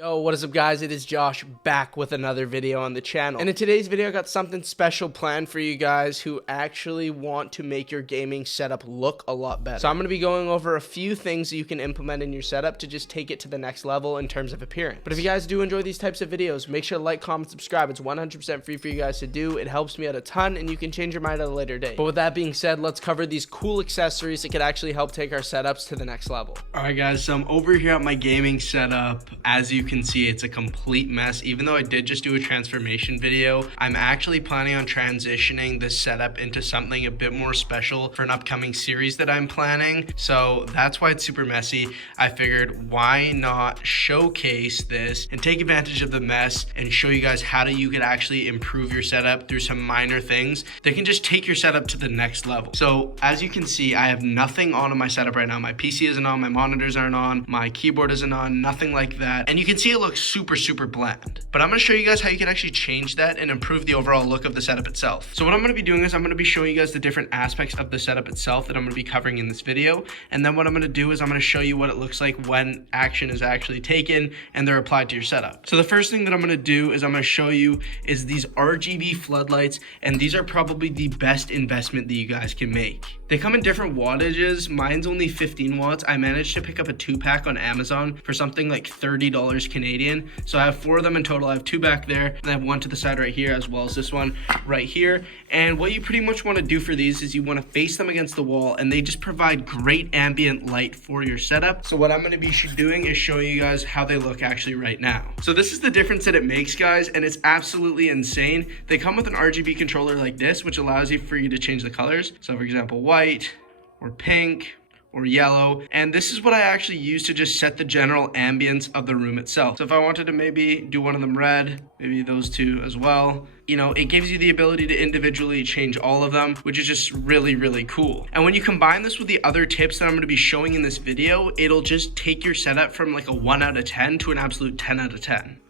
Yo, what is up guys? It is Josh back with another video on the channel. And in today's video, I got something special planned for you guys who actually want to make your gaming setup look a lot better. So I'm going to be going over a few things that you can implement in your setup to just take it to the next level in terms of appearance. But if you guys do enjoy these types of videos, make sure to like, comment, subscribe. It's 100% free for you guys to do. It helps me out a ton and you can change your mind at a later date. But with that being said, let's cover these cool accessories that could actually help take our setups to the next level. All right guys, so I'm over here at my gaming setup. As you can see, it's a complete mess. Even though I did just do a transformation video, I'm actually planning on transitioning this setup into something a bit more special for an upcoming series that I'm planning. So that's why it's super messy. I figured why not showcase this and take advantage of the mess and show you guys how you could actually improve your setup through some minor things that can just take your setup to the next level. So as you can see, I have nothing on in my setup right now. My PC isn't on, my monitors aren't on, my keyboard isn't on, nothing like that. And you can see it looks super bland. But I'm going to show you guys how you can actually change that and improve the overall look of the setup itself. So what I'm going to be doing is I'm going to be showing you guys the different aspects of the setup itself that I'm going to be covering in this video. And then what I'm going to do is I'm going to show you what it looks like when action is actually taken and they're applied to your setup. So the first thing that I'm going to do is I'm going to show you is these RGB floodlights, and these are probably the best investment that you guys can make. They come in different wattages. Mine's only 15 watts. I managed to pick up a 2-pack on Amazon for something like $30 Canadian. So I have 4 of them in total. I have 2 back there, and I have 1 to the side right here, as well as this one right here. And what you pretty much want to do for these is you want to face them against the wall, and they just provide great ambient light for your setup. So what I'm going to be doing is showing you guys how they look actually right now. So this is the difference that it makes, guys, and it's absolutely insane. They come with an RGB controller like this, which allows you for you to change the colors. So for example, white or pink or yellow, and this is what I actually use to just set the general ambience of the room itself. So if I wanted to maybe do one of them red, maybe those 2 as well, you know, it gives you the ability to individually change all of them, which is just really cool. And when you combine this with the other tips that I'm going to be showing in this video, it'll just take your setup from like a 1 out of 10 to an absolute 10 out of 10.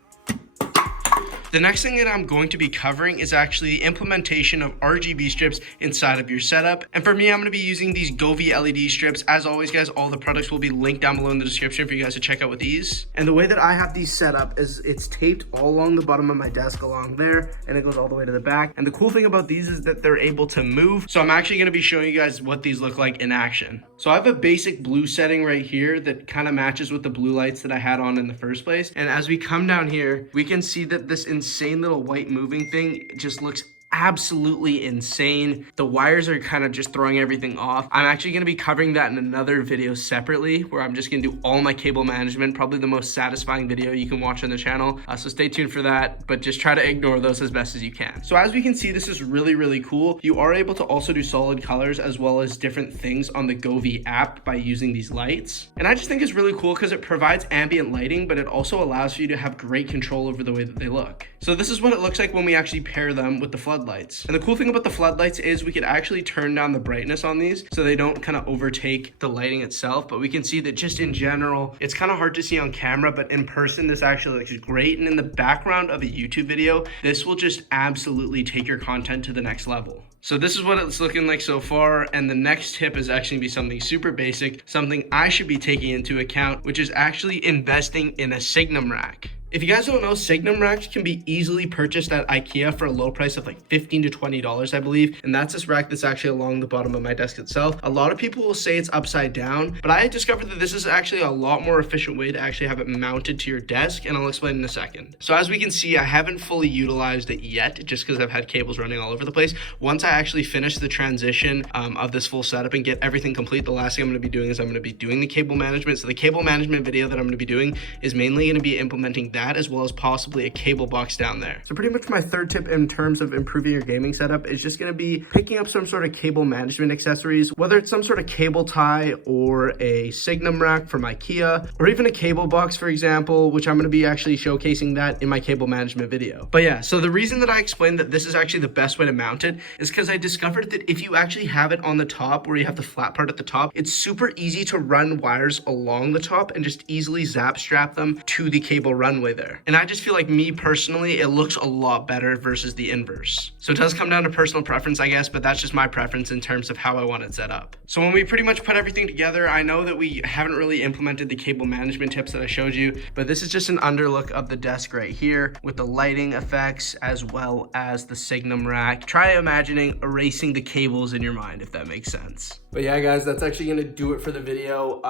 The next thing that I'm going to be covering is actually the implementation of RGB strips inside of your setup. And for me, I'm going to be using these Govee LED strips. As always, guys, all the products will be linked down below in the description for you guys to check out with these. And the way that I have these set up is it's taped all along the bottom of my desk along there, and it goes all the way to the back. And the cool thing about these is that they're able to move. So I'm actually going to be showing you guys what these look like in action. So I have a basic blue setting right here that kind of matches with the blue lights that I had on in the first place. And as we come down here, we can see that this insane little white moving thing just looks absolutely insane. The wires are kind of just throwing everything off. I'm actually going to be covering that in another video separately, where I'm just going to do all my cable management, probably the most satisfying video you can watch on the channel. So stay tuned for that, but just try to ignore those as best as you can. So as we can see, this is really cool. You are able to also do solid colors as well as different things on the Govee app by using these lights. And I just think it's really cool because it provides ambient lighting, but it also allows for you to have great control over the way that they look. So this is what it looks like when we actually pair them with the floodlights. And the cool thing about the floodlights is we could actually turn down the brightness on these so they don't kind of overtake the lighting itself. But we can see that just in general, it's kind of hard to see on camera, but in person, this actually looks great. And in the background of a YouTube video, this will just absolutely take your content to the next level. So this is what it's looking like so far, and the next tip is actually going to be something super basic, something I should be taking into account, which is actually investing in a Signum rack. If you guys don't know, Signum racks can be easily purchased at IKEA for a low price of like $15 to $20, I believe. And that's this rack that's actually along the bottom of my desk itself. A lot of people will say it's upside down, but I discovered that this is actually a lot more efficient way to actually have it mounted to your desk, and I'll explain in a second. So as we can see, I haven't fully utilized it yet, just because I've had cables running all over the place. Once I actually finish the transition of this full setup and get everything complete, the last thing I'm going to be doing is I'm going to be doing the cable management. So the cable management video that I'm going to be doing is mainly going to be implementing that, as well as possibly a cable box down there. So pretty much my third tip in terms of improving your gaming setup is just going to be picking up some sort of cable management accessories, whether it's some sort of cable tie or a Signum rack from IKEA, or even a cable box, for example, which I'm going to be actually showcasing that in my cable management video. But yeah, so the reason that I explained that this is actually the best way to mount it is because I discovered that if you actually have it on the top where you have the flat part at the top, it's super easy to run wires along the top and just easily zap strap them to the cable runway way there. And I just feel like, me personally, it looks a lot better versus the inverse. So it does come down to personal preference, I guess, but that's just my preference in terms of how I want it set up. So when we pretty much put everything together, I know that we haven't really implemented the cable management tips that I showed you, but this is just an underlook of the desk right here with the lighting effects as well as the Signum rack. Try imagining erasing the cables in your mind, if that makes sense. But yeah, guys, that's actually gonna do it for the video.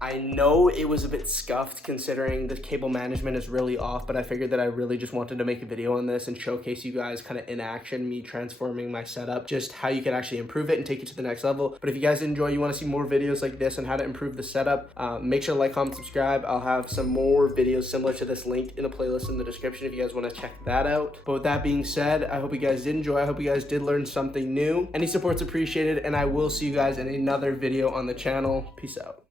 I know it was a bit scuffed considering the cable management is really off, but I figured that I really just wanted to make a video on this and showcase you guys kind of in action, me transforming my setup, just how you can actually improve it and take it to the next level. But if you guys enjoy, you want to see more videos like this on how to improve the setup, make sure to like, comment, subscribe. I'll have some more videos similar to this linked in a playlist in the description if you guys want to check that out. But with that being said, I hope you guys did enjoy. I hope you guys did learn something new. Any support's appreciated, and I will see you guys in another video on the channel. Peace out.